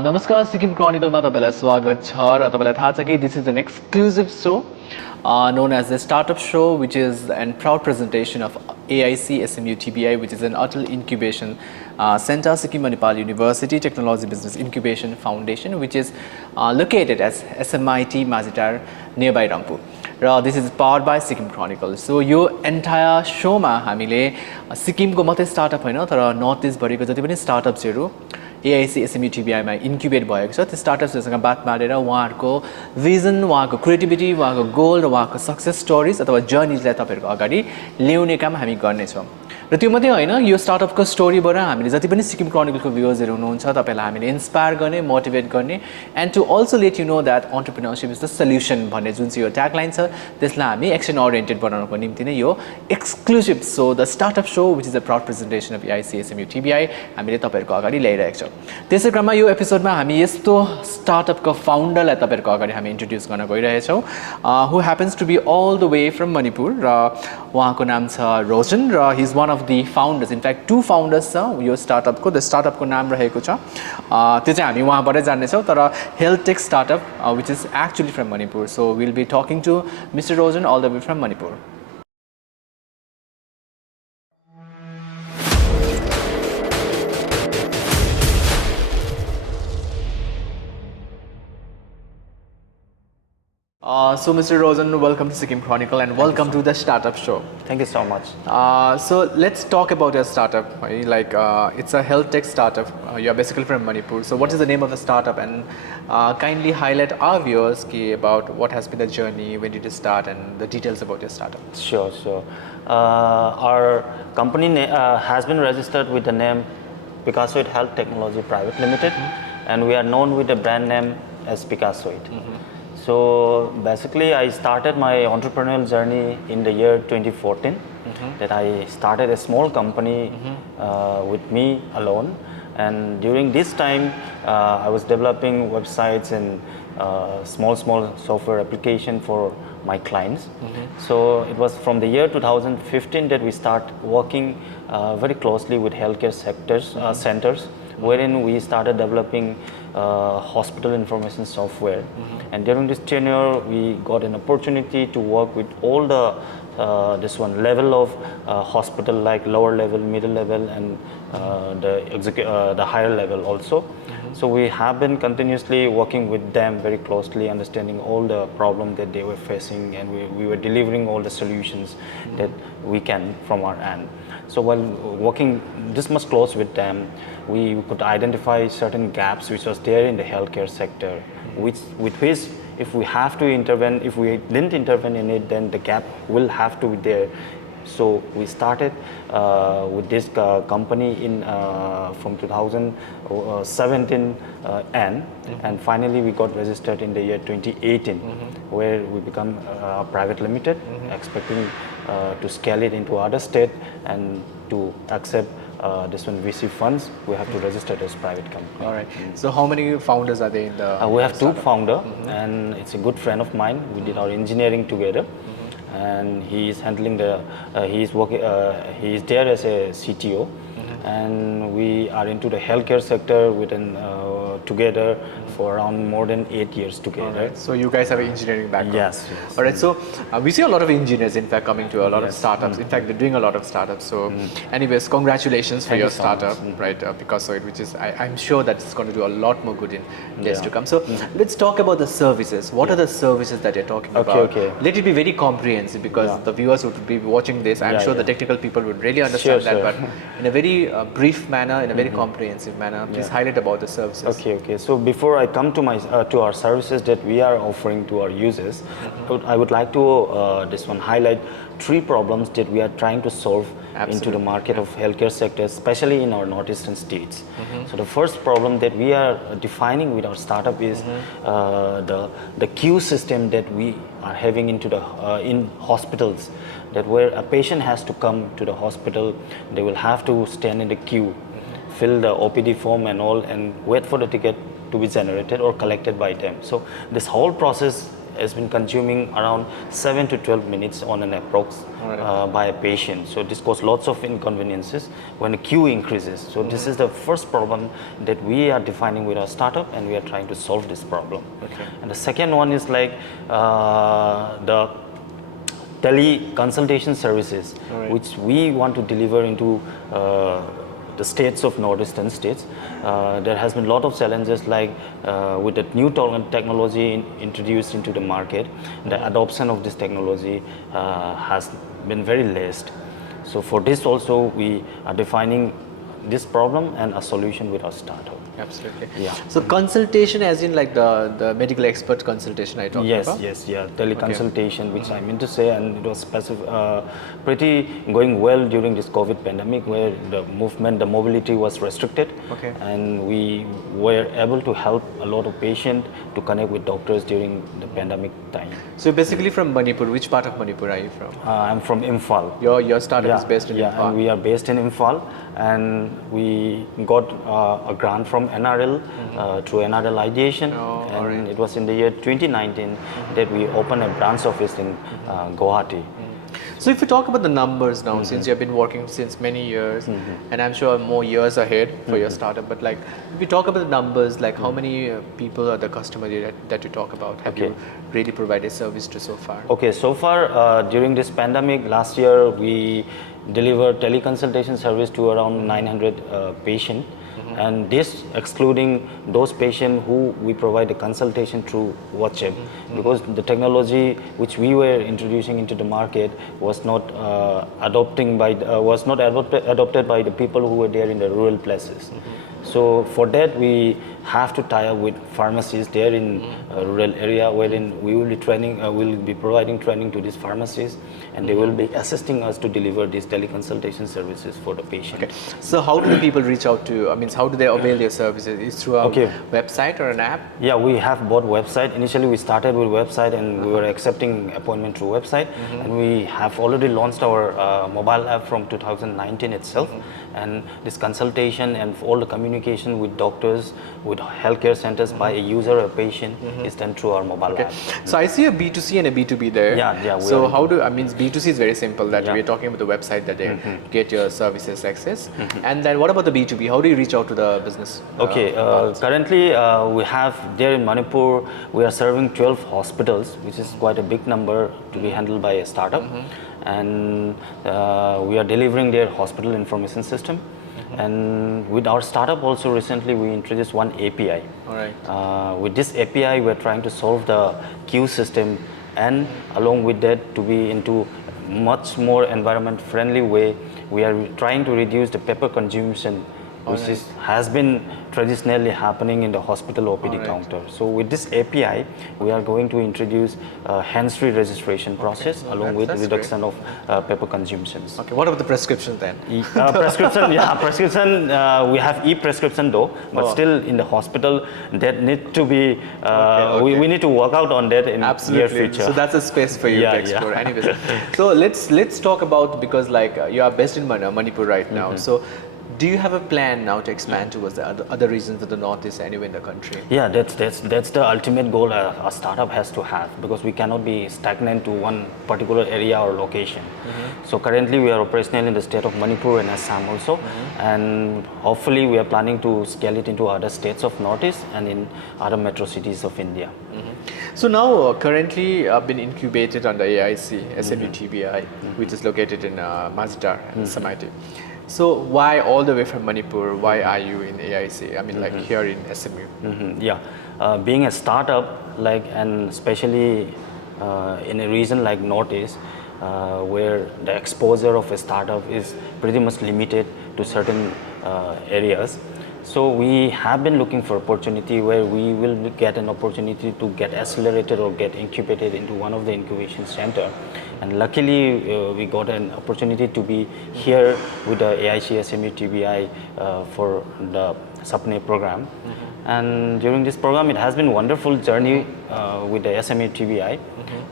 नमस्कार सिक्किम क्रोनिकलमा तपाईँलाई स्वागत छ र तपाईँलाई थाहा छ कि this is an exclusive so known as the Startup Show, which is a proud presentation of AIC SMU TBI, which is an Atal Incubation Center, Sikkim Manipal University Technology Business Incubation Foundation, which is located as SMIT Mazitar nearby Rangpo. This is powered by Sikkim Chronicle. So, yo entire show मा हामीले सिक्किमको मात्रै startup हैन तर north east भरिको जति पनि स्टार्टअप्सहरु AIC SMU TBI मा incubate भएको छ। त्यो स्टार्टअप्सहरुसँग बात मारेर उहाँहरुको भिजन, उहाँको क्रिएटिभिटी, उहाँको गोल र उहाँको सक्सेस स्टोरीज अथवा जर्नीजलाई तपाईहरुको अगाडि ल्याउने काम हामी गर्ने छौं। र त्यो मात्रै हैन, यो स्टार्टअपको स्टोरीबाट हामीले जति पनि सिक्किम क्रोनिकलको भ्युअर्सहरु हुनुहुन्छ तपाईलाई हामीले इन्स्पायर गर्ने, मोटिभेट गर्ने and to also let you know that entrepreneurship is the solution भन्ने जुन चाहिँ यो ट्यागलाइन छ त्यसलाई हामी एक्सन ओरिएन्टेड बनाउनको निम्ति नै यो exclusive so the startup show which is a proud presentation of AIC SMU TBI हामीले तपाईहरुको अगाडि ल्याइरहेका छौं। त्यसै क्रममा यो एपिसोडमा हामी यस्तो स्टार्टअपको फाउन्डरलाई तपाईहरुको अगाडि हामी इन्ट्रोड्युस गर्न गइरहेछौं who happens to be all the way from Manipur र उहाँको नाम छ रोजन र he is one of the founders. In fact two founders छ यो स्टार्टअपको। द स्टार्टअपको नाम रहेको छ त्यो चाहिँ हामी उहाँबाटै जान्नेछौँ तर health tech startup which is actually from Manipur. So will be talking to mister Rosen all the way from Manipur. So Mr. Rosen, welcome to Sikkim Chronicle and welcome to the Startup Show. Thank you so much. So let's talk about your startup. Like it's a health tech startup. You're basically from Manipur. So what is the name of the startup and kindly highlight our viewers about what has been the journey, when did you start and the details about your startup. Sure. Our company has been registered with the name Picasoid Health Technology Private Limited and we are known with the brand name as Picasoid. So basically I started my entrepreneurial journey in the year 2014 that I started a small company with me alone, and during this time I was developing websites and small software application for my clients. So it was from the year 2015 that we start working very closely with healthcare centers wherein we started developing hospital information software. And during this tenure, we got an opportunity to work with all the this one level of hospital, like lower level, middle level, and the higher level also. So we have been continuously working with them very closely, understanding all the problems that they were facing, and we were delivering all the solutions that we can from our end. So while working this much close with them, we could identify certain gaps which was there in the healthcare sector, with which if we have to intervene, if we didn't intervene in it, then the gap will have to be there. So we started with this company in from 2017 and finally we got registered in the year 2018 where we become private limited, expecting to scale it into other state, and to accept this one VC funds, we have to register as private company. All right. So how many founders are there in the we have two founders, and it's a good friend of mine. We did our engineering together, and he is handling the he is working he is there as a CTO, and we are into the healthcare sector with an together for around more than 8 years together. Right. So you guys have an engineering background. Yes, yes. All right. So we see a lot of engineers, in fact, coming to a lot of Yes. startups. In fact, they're doing a lot of startups. So, anyways, congratulations for Thank your you so much. startup, right? Picasoid, which is I'm sure that it's going to do a lot more good in days Yeah. to come. So let's talk about the services. What are the services that you're talking about? Okay. Let it be very comprehensive because the viewers would be watching this. I'm sure the technical people would really understand that, Sure. but in a very brief manner, in a very comprehensive manner, please highlight about the services. Okay. So before I come to my to our services that we are offering to our users, I would like to this one highlight 3 problems that we are trying to solve into the market of healthcare sector, especially in our northeastern states. So the first problem that we are defining with our startup is the queue system that we are having into the in hospitals. That where a patient has to come to the hospital, they will have to stand in the queue, fill the OPD form and all, and wait for the ticket to be generated or collected by them. So this whole process has been consuming around 7 to 12 minutes on an approx by a patient. So this causes lots of inconveniences when the queue increases. So this is the first problem that we are defining with our startup, and we are trying to solve this problem. And the second one is like the tele-consultation services, which we want to deliver into the states of northeastern states. There has been a lot of challenges like with the new technology introduced into the market, the adoption of this technology has been very less. So for this also we are defining this problem and a solution with our startup. Absolutely. Yeah. So consultation as in like the medical expert consultation I talked about? Yes, teleconsultation, which I mean to say, and it was pretty going well during this COVID pandemic where the movement, the mobility was restricted, and we were able to help a lot of patients to connect with doctors during the pandemic time. So basically from Manipur, which part of Manipur are you from? I'm from Imphal. Your startup is based in Imphal? Yeah, and we are based in Imphal, and we got a grant from NRL through NRL ideation, and it was in the year 2019 that we opened a branch office in Guwahati. So if you talk about the numbers now, since you have been working since many years, and I'm sure more years ahead for your startup, but like if you talk about the numbers, like how many people are the customers that you talk about? Have you really provided service to so far? Okay, so far during this pandemic, last year we delivered teleconsultation service to around 900 patients. And this excluding those patients who we provide the consultation through WhatsApp, because the technology which we were introducing into the market was not adopted by the people who were there in the rural places. So for that we have to tie up with pharmacies there in rural area, wherein we will be training, will be providing training to these pharmacies, and they will be assisting us to deliver these teleconsultation services for the patient. Okay. So how do the people reach out to you? I mean, how do they avail your services? Is through a website or an app? Yeah, we have both website. Initially we started with website, and we were accepting appointment through website, and we have already launched our mobile app from 2019 itself. And this consultation and all the communication with doctors, with healthcare centers by a user or a patient is done through our mobile app. So I see a B2C and a B2B there. Yeah. So how do, I mean, B2C is very simple, that we're talking about the website that they get your services access. And then what about the B2B? How do you reach out to the business? Currently we have there in Manipur, we are serving 12 hospitals, which is quite a big number to be handled by a startup. And we are delivering their hospital information system. And with our startup also recently we introduced one API. With this API we're trying to solve the queue system, and along with that to be into much more environment friendly way, we are trying to reduce the paper consumption, which has been traditionally happening in the hospital OPD counter. So with this API, we are going to introduce a hands-free registration process along with reduction of paper consumptions. Okay, what about the prescription then? Prescription, we have e-prescription though, but still in the hospital that need to be, we need to work out on that in near future. So that's a space for you to explore. Anyways, so let's talk about, because like you are based in Manipur right now. So Do you have a plan now to expand towards the other regions of the Northeast anywhere in the country? Yeah, that's the ultimate goal a startup has to have, because we cannot be stagnant to one particular area or location. So currently we are operational in the state of Manipur and Assam also, and hopefully we are planning to scale it into other states of Northeast and in other metro cities of India. So now currently I've been incubated under AIC SMU TBI, which is located in Masdar and Samaiti. So why all the way from Manipur? Why are you in AIC? I mean, like here in SMU. Yeah, being a startup, like, and especially in a region like Northeast, where the exposure of a startup is pretty much limited to certain areas. So we have been looking for opportunity where we will get an opportunity to get accelerated or get incubated into one of the incubation center. And luckily we got an opportunity to be here with the AIC SMU TBI for the SAPNE program. And during this program, it has been a wonderful journey with the SMU TBI.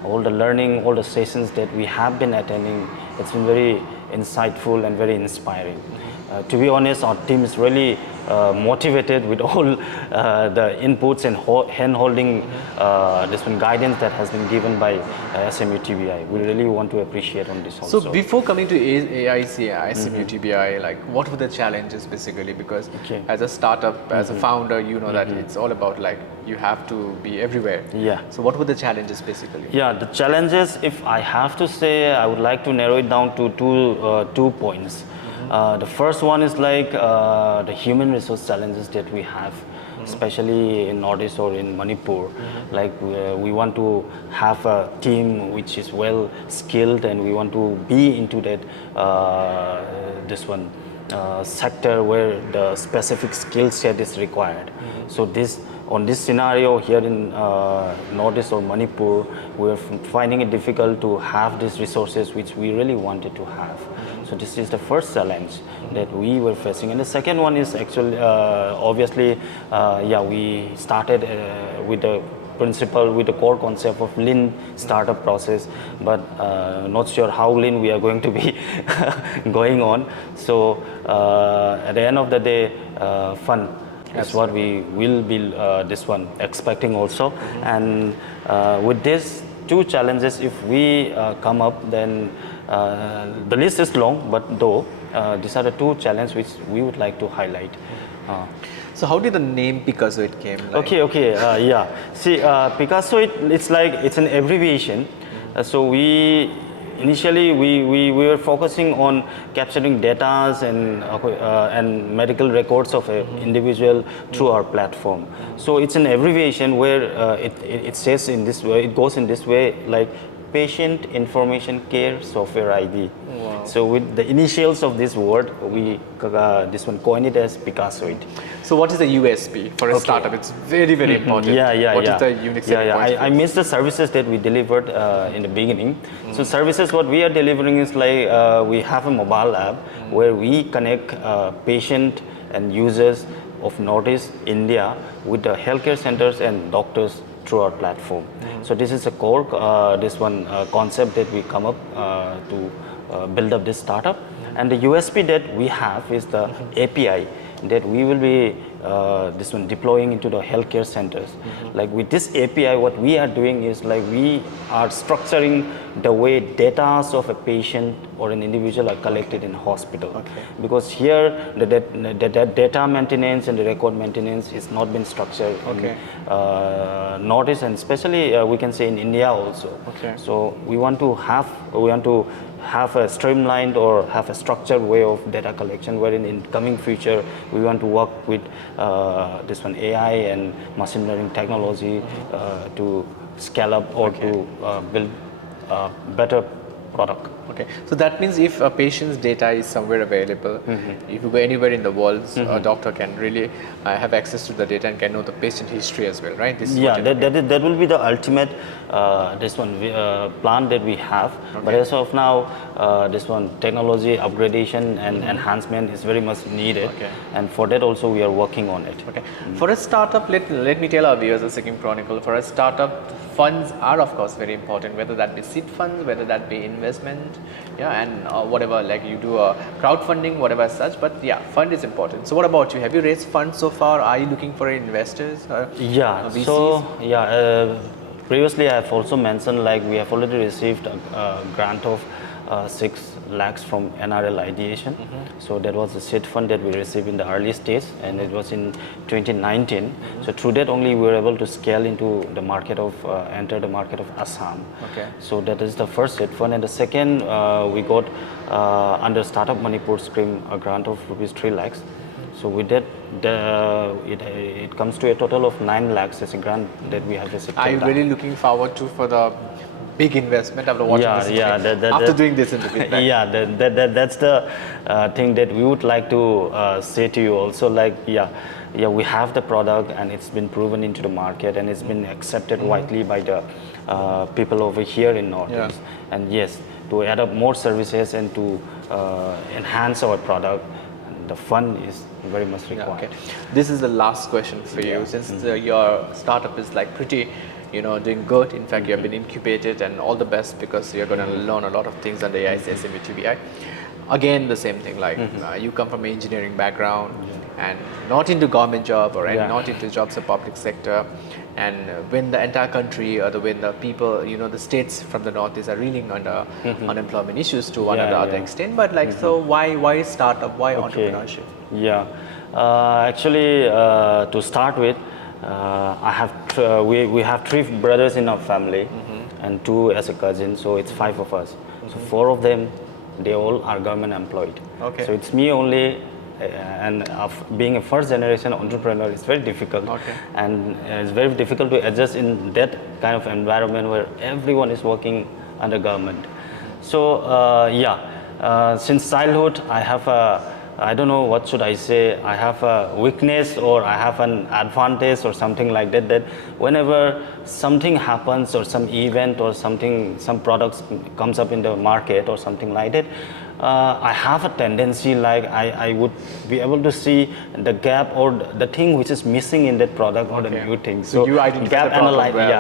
All the learning, all the sessions that we have been attending, it's been very insightful and very inspiring. To be honest, our team is really motivated with all the inputs and hand-holding this one guidance that has been given by SMU TBI. We really want to appreciate on this also. So before coming to AIC, SMU TBI, like what were the challenges basically? Because as a startup, as a founder, you know that it's all about like you have to be everywhere. Yeah. So what were the challenges basically? Yeah, the challenges, if I have to say, I would like to narrow it down to two points. The first one is like the human resource challenges that we have, especially in Northeast or in Manipur. Like we want to have a team which is well skilled, and we want to be into that sector where the specific skill set is required. So on this scenario here in Northeast or Manipur, we are finding it difficult to have these resources which we really wanted to have. So this is the first challenge that we were facing. And the second one is actually, obviously, we started with the principle, with the core concept of lean startup process, but not sure how lean we are going to be going on. So at the end of the day, fun is what we will be expecting also. And with these two challenges, if we come up, then the list is long, but though these are the two challenges which we would like to highlight. So how did the name Picasoid came? Like? Okay, yeah. See, Picasoid, it's an abbreviation. So initially we were focusing on capturing data and medical records of an individual through our platform. So it's an abbreviation where it says in this way, it goes in this way, like Patient Information Care Software ID. Wow. So with the initials of this word, we coined it as Picasoid. So what is the USP for a startup? It's very, very important. What is the unique selling point? I missed the services that we delivered in the beginning. So services, what we are delivering is like we have a mobile app where we connect patient and users of Northeast India with the healthcare centers and doctors through our platform. So this is a core concept that we come up to build up this startup. And the USP that we have is the API that we will be deploying into the healthcare centers. Like with this API, what we are doing is like we are structuring the way data of a patient or an individual are collected in hospital. Because here the data maintenance and the record maintenance is not been structured in Northeast, and especially we can say in India also. So we want to have a streamlined or have a structured way of data collection, wherein in coming future we want to work with AI and machine learning technology to scale up or to build a better product. So that means if a patient's data is somewhere available, if you go anywhere in the world, a doctor can really have access to the data and can know the patient history as well, right? That will be the ultimate plan that we have. But as of now, technology upgradation and enhancement is very much needed, and for that also we are working on it. For a startup, let me tell our viewers of Sikkim Chronicle, for a startup, funds are of course very important, whether that be seed funds, whether that be investment, Yeah, and whatever, like you do crowdfunding, whatever as such, but yeah, fund is important. So what about you? Have you raised funds so far? Are you looking for investors? Yeah, VCs? so yeah, previously I have also mentioned like we have already received a grant of 6 lakhs from NRL ideation. So that was the seed fund that we received in the early stage, and it was in 2019. So through that only we were able to scale into the market of enter the market of Assam. Okay. So that is the first seed fund, and the second we got under Startup Manipur scheme a grant of rupees 3 lakhs. So with that, it comes to a total of 9 lakhs as a grant that we have received. Are you really looking forward to for the big investment after watching this interview? After doing this interview? Yeah, that's the thing that we would like to say to you also. Like, yeah, we have the product and it's been proven into the market and it's been accepted widely by the people over here in Northeast. And yes, to add up more services and to enhance our product, the fund is very much required. Okay. This is the last question for you, since your startup is like pretty, doing good. In fact, you have been incubated, and all the best, because you're going to learn a lot of things under AIC SME TBI. Again, the same thing, like you come from an engineering background and not into government job or not into jobs in public sector, and when the entire country or when the people, the states from the Northeast are reeling under unemployment issues to one or the other extent, but like, so why startup, why entrepreneurship? Yeah, actually, to start with, I have we have 3 brothers in our family and 2 as a cousin, so it's 5 of us. So 4 of them, they all are government employed. Okay. So it's me only, and being a first generation entrepreneur is very difficult. Okay. And it's very difficult to adjust in that kind of environment where everyone is working under government. So since childhood I have I don't know what should I say, I have a weakness or I have an advantage or something like that, that whenever something happens or some event or something, some products comes up in the market or something like that, I have a tendency like I would be able to see the gap or the thing which is missing in that product or the new thing. So you identify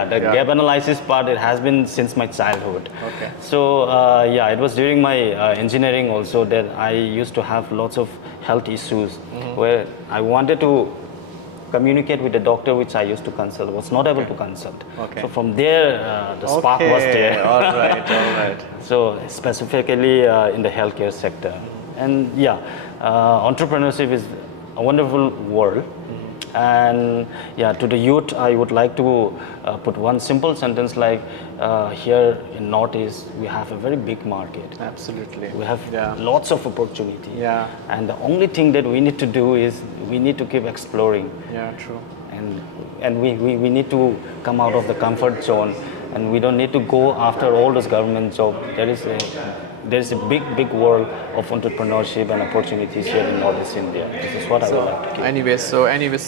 the gap analysis part, it has been since my childhood. Okay. So it was during my engineering also that I used to have lots of health issues where I wanted to communicate with the doctor which I used to consult, was not able to consult. Okay. So from there, the spark was there. All right. So specifically in the healthcare sector. And entrepreneurship is a wonderful world. And to the youth, I would like to put one simple sentence like, here in Northeast, we have a very big market. Absolutely. We have lots of opportunity. Yeah. And the only thing that we need to do is we need to keep exploring. Yeah, true. And we need to come out of the comfort zone, and we don't need to go after all those government jobs. There is a big world of entrepreneurship and opportunities here in Northeast India. This is what I would like to keep. Anyway,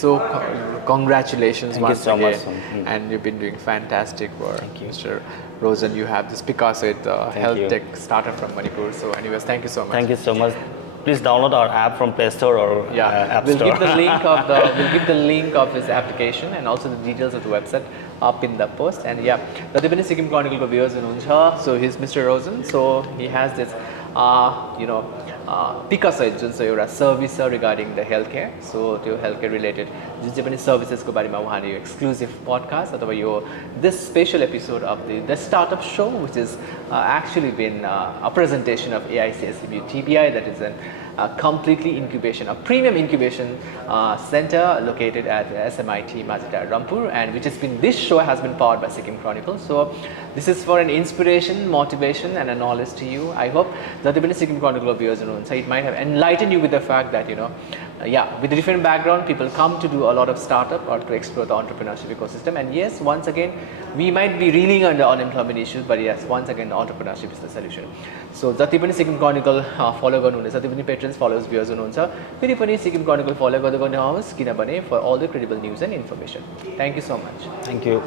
congratulations once so again. much. And you've been doing fantastic work. Thank you. Mr. Rosen, you have this Picasoid health tech startup from Manipur. So anyways, thank you so much. Thank you so much. Please download our app from Play Store or App Store. We'll give the link of his application and also the details of the website up in the post. And the Dibani Sikkim Chronicle ko viewers hununcha. So he's Mr. Rosen. So he has this Picasoid जुन चाहिँ एउटा service छ regarding the health care. सो त्यो health care related जुन चाहिँ पनि सर्भिसेसको बारेमा उहाँले यो exclusive podcast अथवा यो this special episode of the startup show which is actually been a presentation of AICSEB TBI, that is a completely incubation, a premium incubation center located at SMIT Mazita Rampur, and this show has been powered by Sikkim Chronicle. So this is for an inspiration, motivation and a knowledge to you. I hope that the Sikkim Chronicle viewers, it might have enlightened you with the fact that with a different background, people come to do a lot of startup or to explore the entrepreneurship ecosystem. And yes, once again, we might be reeling under unemployment issues, but yes, once again, entrepreneurship is the solution. So जति पनि Sikkim Chronicle follow गर्नुहुनेछ, जति पनि patrons, followers, viewers हुनुहुन्छ, फेरि पनि Sikkim Chronicle follow गर्दै गर्नुहोस्, किनभने for all the credible news and information. Thank you so much. Thank you.